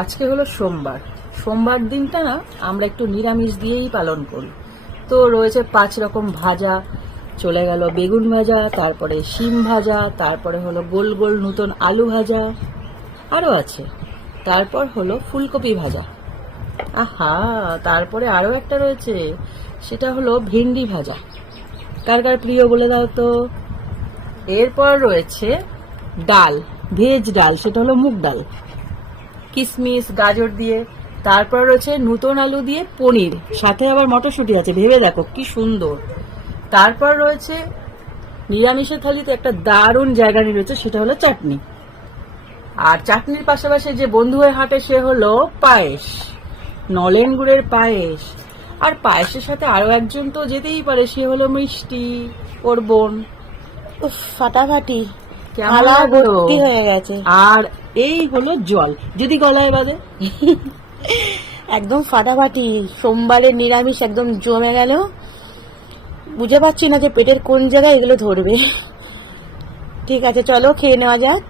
আজকে হলো সোমবার। সোমবার দিনটা না আমরা একটু নিরামিষ দিয়েই পালন করি। তো রয়েছে 5 রকম ভাজা, চলে গেল বেগুন ভাজা, তারপরে শিম ভাজা, তারপরে হলো গোল গোল নতুন আলু ভাজা, আরও আছে। তারপর হলো ফুলকপি ভাজা, আহা, তারপরে আরও একটা রয়েছে, সেটা হলো ভেন্ডি ভাজা। কার কার প্রিয় বলে দাও তো। এরপর রয়েছে ডাল, ভেজ ডাল, সেটা হলো মুগ ডাল, কিশমিশ গাজর দিয়ে। তারপর রয়েছে নতুন আলু দিয়ে পনির, সাথে আবার মটরশুঁটি আছে, ভেবে দেখো কি সুন্দর। তারপর রয়েছে নিরামিষের থালিতে একটা দারুণ জায়গা নিয়ে রয়েছে, সেটা হলো চাটনি। আর চাটনির পাশাপাশি যে বন্ধু হয়ে হাঁটে সে হলো পায়েস, নলেন গুড়ের পায়েস। আর পায়েসের সাথে আরো একজন তো যেতেই পারে, সে হলো মিষ্টি, ওর বোন। উফ, ফাটাফাটি, কেমন থালা লাগলো? ভর্তি হয়ে গেছে। আর এই হলো জল, যদি গলায় বাঁধে। একদম ফাটাফাটি, সোমবারের নিরামিষ একদম জমে গেল। বুঝে পাচ্ছি না যে পেটের কোন জায়গায় এগুলো ধরবে। ঠিক আছে, চলো খেয়ে নেওয়া যাক।